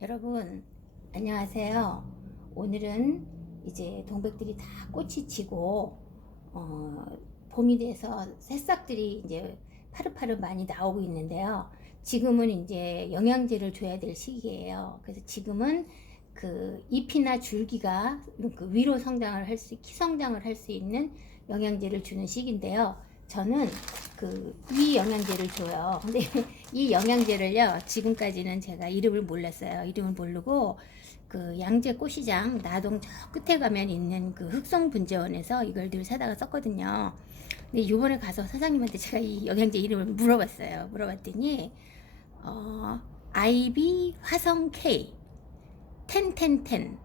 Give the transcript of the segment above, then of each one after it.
여러분 안녕하세요. 오늘은 이제 동백들이 다 꽃이 지고 봄이 돼서 새싹들이 이제 파릇파릇 많이 나오고 있는데요. 지금은 이제 영양제를 줘야 될 시기예요. 그래서 지금은 그 잎이나 줄기가 그 위로 성장을 할 수, 키성장을 할 수 있는 영양제를 주는 시기인데요. 저는 그 이 영양제를 줘요. 근데 이 영양제를요, 지금까지는 제가 이름을 몰랐어요. 이름을 모르고 그 양재 꽃시장 나동 저 끝에 가면 있는 그 흑성분재원에서 이걸 늘 사다가 썼거든요. 근데 이번에 가서 사장님한테 제가 이 영양제 이름을 물어봤어요. 물어봤더니 어, IB 화성 K 텐텐텐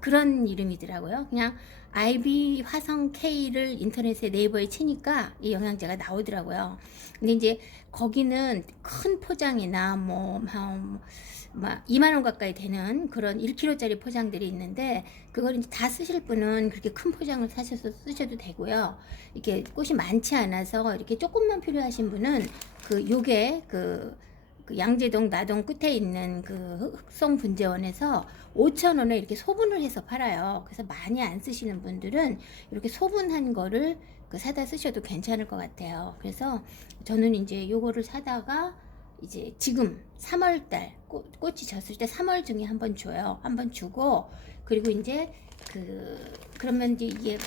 그런 이름이더라고요. 그냥 IB 화성 K를 인터넷에 네이버에 치니까 이 영양제가 나오더라고요. 근데 이제 거기는 큰 포장이나 막 2만 원 가까이 되는 그런 1kg짜리 포장들이 있는데 그걸 이제 다 쓰실 분은 그렇게 큰 포장을 사셔서 쓰셔도 되고요. 이렇게 꽃이 많지 않아서 이렇게 조금만 필요하신 분은 그 요게 그 양재동 나동 끝에 있는 그 흑성분재원에서 5,000원에 이렇게 소분을 해서 팔아요. 그래서 많이 안 쓰시는 분들은 이렇게 소분한 거를 그 사다 쓰셔도 괜찮을 것 같아요. 그래서 저는 이제 요거를 사다가 이제 지금 3월달 꽃이 졌을 때 3월 중에 한번 줘요. 한번 주고 그리고 이제 그러면 이제 이게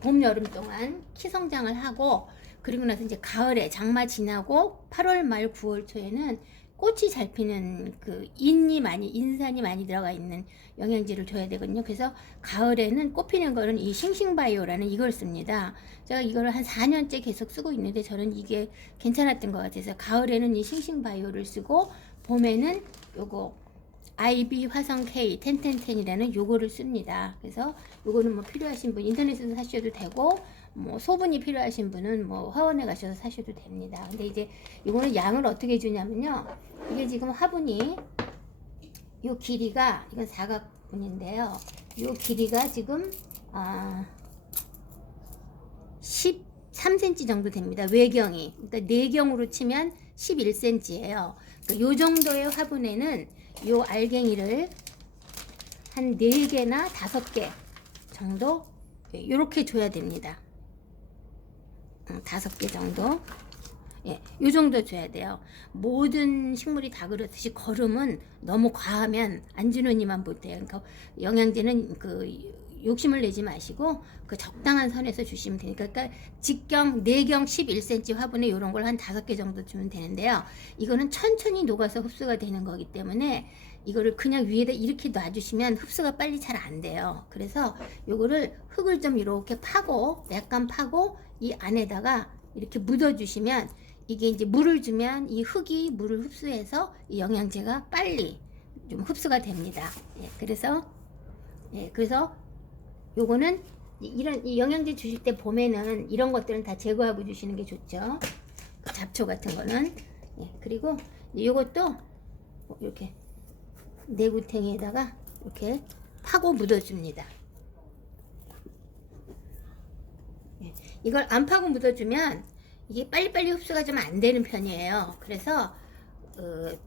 봄 여름 동안 키 성장을 하고 그리고 나서 이제 가을에 장마 지나고 8월 말 9월 초에는 꽃이 잘 피는 그 인산이 많이 들어가 있는 영양제를 줘야 되거든요. 그래서 가을에는 꽃 피는 거는 이 싱싱바이오라는 이걸 씁니다. 제가 이거를 한 4년째 계속 쓰고 있는데 저는 이게 괜찮았던 것 같아서 가을에는 이 싱싱바이오를 쓰고 봄에는 요거 IB 화성 K 텐텐텐이라는 요거를 씁니다. 그래서 요거는 뭐 필요하신 분 인터넷에서 사셔도 되고 뭐 소분이 필요하신 분은 뭐 화원에 가셔서 사셔도 됩니다. 근데 이제 요거는 양을 어떻게 주냐면요. 이게 지금 화분이 요 길이가 이건 사각분인데요. 요 길이가 지금 13cm 정도 됩니다. 외경이. 그러니까 내경으로 치면 11cm예요. 그러니까 요 정도의 화분에는 요 알갱이를 한 4개나 5개 정도 이렇게 줘야 됩니다. 5개 정도. 예, 요 정도 줘야 돼요. 모든 식물이 다 그렇듯이 거름은 너무 과하면 안 주는 이만 못해요. 그러니까 영양제는 그 욕심을 내지 마시고 그 적당한 선에서 주시면 되니까 그러니까 직경 내경 11cm 화분에 이런 걸 한 5개 정도 주면 되는데요. 이거는 천천히 녹아서 흡수가 되는 거기 때문에 이거를 그냥 위에다 이렇게 놔주시면 흡수가 빨리 잘 안 돼요. 그래서 요거를 흙을 좀 이렇게 파고 약간 파고 이 안에다가 이렇게 묻어주시면 이게 이제 물을 주면 이 흙이 물을 흡수해서 이 영양제가 빨리 좀 흡수가 됩니다. 그래서 요거는 이런 이 영양제 주실 때 봄에는 이런 것들은 다 제거하고 주시는 게 좋죠. 그 잡초 같은 거는. 그리고 요것도 이렇게 내구탱이에다가 이렇게 파고 묻어줍니다. 이걸 안 파고 묻어주면 이게 빨리빨리 흡수가 좀 안 되는 편이에요. 그래서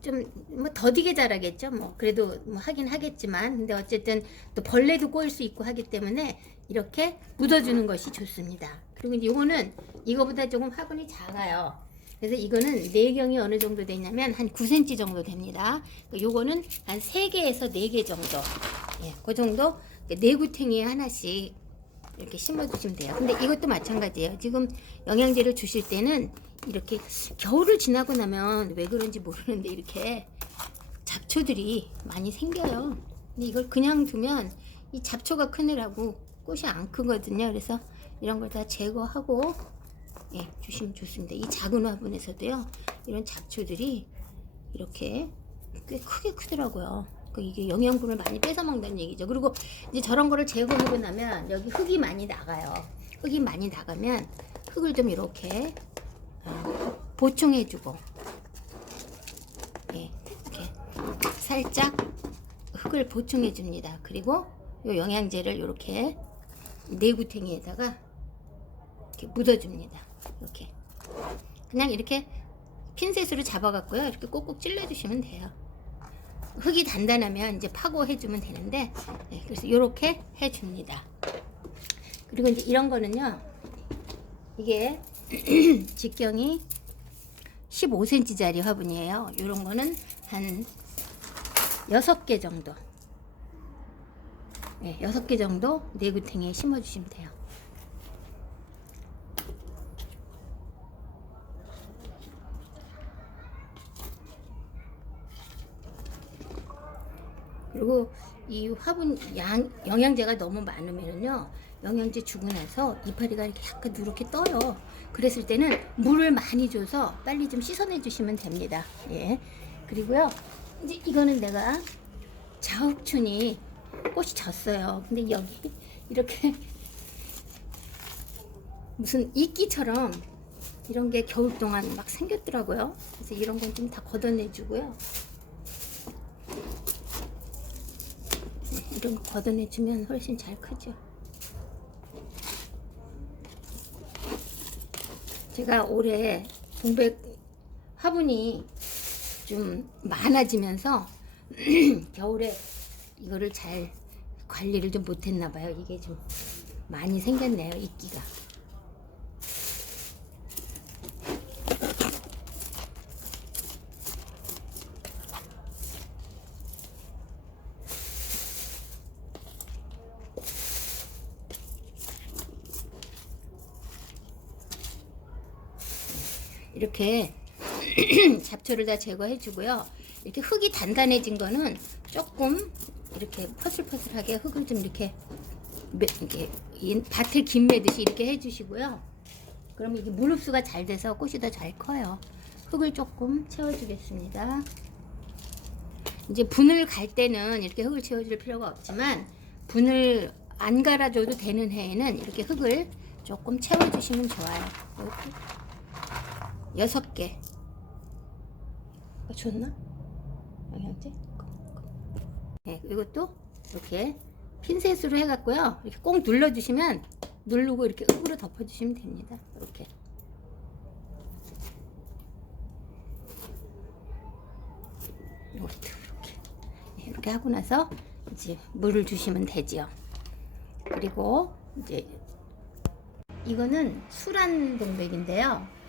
좀 뭐 더디게 자라겠죠. 뭐 그래도 뭐 하긴 하겠지만 근데 어쨌든 또 벌레도 꼬일 수 있고 하기 때문에 이렇게 묻어주는 것이 좋습니다. 그리고 이제 요거는 이거보다 조금 화분이 작아요. 그래서 이거는 내경이 어느 정도 되냐면 한 9cm 정도 됩니다. 요거는 한 3개에서 4개 정도. 그 정도 내구탱이에 하나씩 이렇게 심어주시면 돼요. 근데 이것도 마찬가지예요. 지금 영양제를 주실 때는 이렇게 겨울을 지나고 나면 왜 그런지 모르는데 이렇게 잡초들이 많이 생겨요. 근데 이걸 그냥 두면 이 잡초가 크느라고 꽃이 안 크거든요. 그래서 이런 걸 다 제거하고 주시면 좋습니다. 이 작은 화분에서도요. 이런 잡초들이 이렇게 꽤 크게 크더라고요. 이게 영양분을 많이 뺏어 먹는다는 얘기죠. 그리고 이제 저런 거를 제거하고 나면 여기 흙이 많이 나가요. 흙이 많이 나가면 흙을 좀 이렇게 보충해주고 이렇게 살짝 흙을 보충해줍니다. 그리고 이 영양제를 이렇게 내구탱이에다가 이렇게 묻어줍니다. 이렇게 그냥 이렇게 핀셋으로 잡아갖고요. 이렇게 꼭꼭 찔러주시면 돼요. 흙이 단단하면 이제 파고 해주면 되는데, 네, 그래서 이렇게 해줍니다. 그리고 이제 이런 거는요, 이게 직경이 15cm짜리 화분이에요. 이런 거는 한 6개 정도, 네, 6개 정도 내구탱이에 심어주시면 돼요. 그리고 이 화분 영양제가 너무 많으면요, 영양제 주고 나서 이파리가 이렇게 약간 누렇게 떠요. 그랬을 때는 물을 많이 줘서 빨리 좀 씻어내 주시면 됩니다. 예. 그리고요, 이제 이거는 내가 자욱춘이 꽃이 졌어요. 근데 여기 이렇게 무슨 이끼처럼 이런 게 겨울 동안 막 생겼더라고요. 그래서 이런 건 좀 다 걷어내 주고요. 이런 거 걷어내주면 훨씬 잘 크죠. 제가 올해 동백 화분이 좀 많아지면서 겨울에 이거를 잘 관리를 좀 못했나 봐요. 이게 좀 많이 생겼네요, 이끼가. 이렇게 잡초를 다 제거해 주고요. 이렇게 흙이 단단해진 거는 조금 이렇게 퍼슬퍼슬하게 흙을 좀 이렇게 밭을 김매듯이 이렇게 해 주시고요. 그럼 이게 물 흡수가 잘 돼서 꽃이 더 잘 커요. 흙을 조금 채워주겠습니다. 이제 분을 갈 때는 이렇게 흙을 채워줄 필요가 없지만, 분을 안 갈아줘도 되는 해에는 이렇게 흙을 조금 채워주시면 좋아요. 이렇게 6개. 좋나? 영양제? 네, 이것도 이렇게 핀셋으로 해갖고요. 이렇게 꼭 눌러주시면, 누르고 이렇게 흙으로 덮어주시면 됩니다. 이렇게. 이것도 이렇게 하고 나서 이제 물을 주시면 되지요. 그리고 이제 이거는 수란 동백인데요.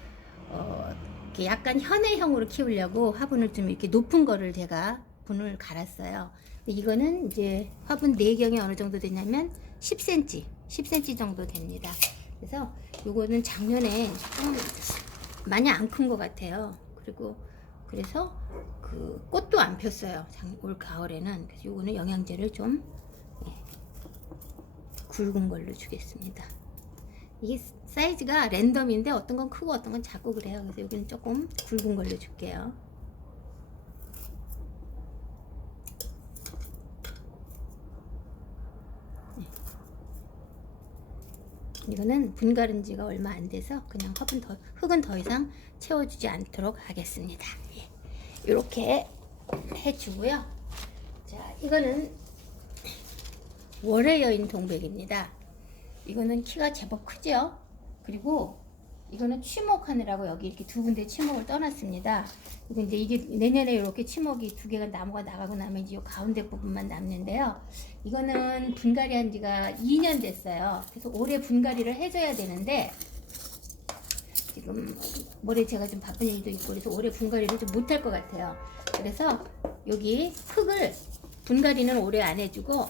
이렇게 약간 현해형으로 키우려고 화분을 좀 이렇게 높은 거를 제가 분을 갈았어요. 근데 이거는 이제 화분 내경이 어느 정도 되냐면 10cm 정도 됩니다. 그래서 요거는 작년에 좀 많이 안 큰 것 같아요. 그리고 그래서 그 꽃도 안 폈어요. 올 가을에는. 그래서 요거는 영양제를 좀 굵은 걸로 주겠습니다. 이게 사이즈가 랜덤인데 어떤 건 크고 어떤 건 작고 그래요. 그래서 여기는 조금 굵은 걸로 줄게요. 이거는 분 가른 지가 얼마 안 돼서 그냥 흙은 더 이상 채워주지 않도록 하겠습니다. 예. 이렇게 해주고요. 자, 이거는 월의 여인 동백입니다. 이거는 키가 제법 크죠. 그리고 이거는 취목하느라고 여기 이렇게 두 군데 취목을 떠났습니다. 이제 이게 내년에 이렇게 취목이 2개가 나무가 나가고 나면 이제 이 가운데 부분만 남는데요. 이거는 분갈이 한 지가 2년 됐어요. 그래서 올해 분갈이를 해줘야 되는데 지금 올해 제가 좀 바쁜 일도 있고 그래서 올해 분갈이를 좀 못할 것 같아요. 그래서 여기 흙을 분갈이는 올해 안 해주고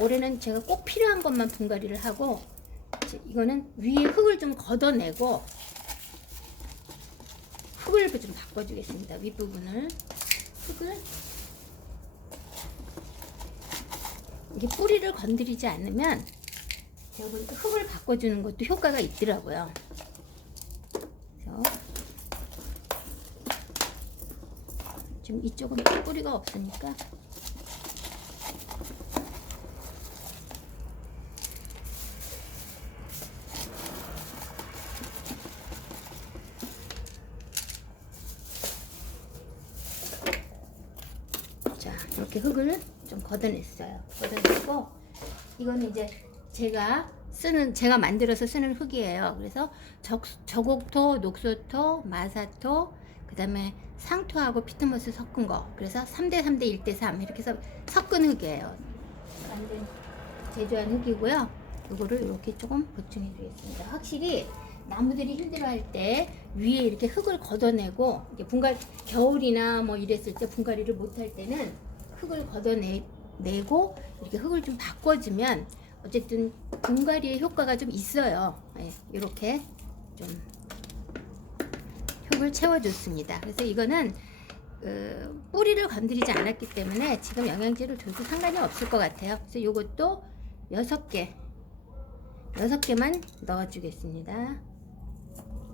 올해는 제가 꼭 필요한 것만 분갈이를 하고 이거는 위에 흙을 좀 걷어내고 흙을 좀 바꿔주겠습니다. 윗부분을 흙을 이게 뿌리를 건드리지 않으면 제가 보니까 흙을 바꿔주는 것도 효과가 있더라고요. 그래서 지금 이쪽은 뿌리가 없으니까 이렇게 흙을 좀 걷어냈어요. 걷어내고 이거는 이제 제가 만들어서 쓰는 흙이에요. 그래서 저곡토, 녹소토, 마사토, 그 다음에 상토하고 피트모스 섞은 거. 그래서 3대 3대 1대 3 이렇게 해서 섞은 흙이에요. 완전 제조한 흙이고요. 이거를 이렇게 조금 보충해 주겠습니다. 확실히 나무들이 힘들어할 때 위에 이렇게 흙을 걷어내고, 이게 겨울이나 뭐 이랬을 때 분갈이를 못할 때는 흙을 걷어내고 이렇게 흙을 좀 바꿔주면 어쨌든 분갈이의 효과가 좀 있어요. 네, 이렇게 좀 흙을 채워줬습니다. 그래서 이거는 뿌리를 건드리지 않았기 때문에 지금 영양제를 줘도 상관이 없을 것 같아요. 그래서 이것도 6개만 넣어주겠습니다.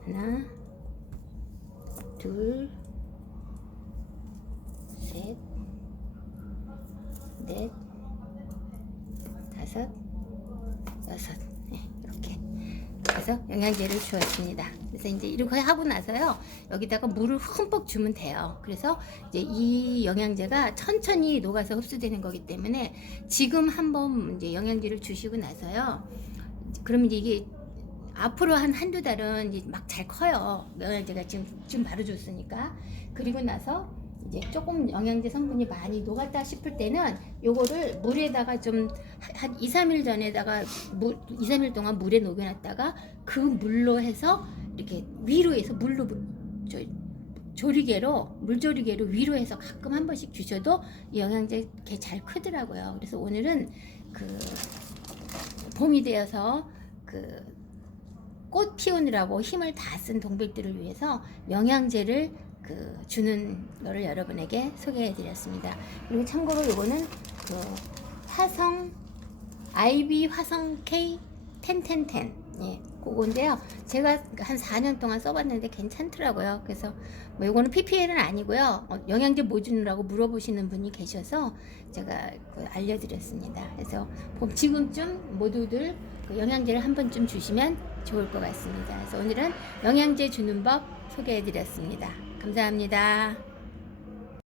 하나, 둘, 셋, 넷, 다섯, 여섯. 네, 이렇게. 그래서 영양제를 주었습니다. 그래서 이제 이렇게 하고 나서요, 여기다가 물을 흠뻑 주면 돼요. 그래서 이제 이 영양제가 천천히 녹아서 흡수되는 거기 때문에 지금 한번 이제 영양제를 주시고 나서요, 그러면 이게 앞으로 한두 달은 이제 막 잘 커요. 영양제가 지금 바로 줬으니까. 그리고 나서 이제 조금 영양제 성분이 많이 녹았다 싶을 때는 요거를 물에다가 좀 한 2, 3일 전에다가 2, 3일 동안 물에 녹여놨다가 그 물로 해서 이렇게 위로 해서 물조리개로 위로 해서 가끔 한 번씩 주셔도 이 영양제 개 잘 크더라고요. 그래서 오늘은 봄이 되어서 꽃 피우느라고 힘을 다 쓴 동백들을 위해서 영양제를 주는 거를 여러분에게 소개해 드렸습니다. 그리고 참고로 이거는 IB 화성 K 1010 예, 그건데요. 제가 한 4년 동안 써봤는데 괜찮더라고요. 그래서 뭐 이거는 PPL은 아니고요. 영양제 뭐 주느라고 물어보시는 분이 계셔서 제가 알려드렸습니다. 그래서 지금쯤 모두들 영양제를 한 번쯤 주시면 좋을 것 같습니다. 그래서 오늘은 영양제 주는 법 소개해 드렸습니다. 감사합니다.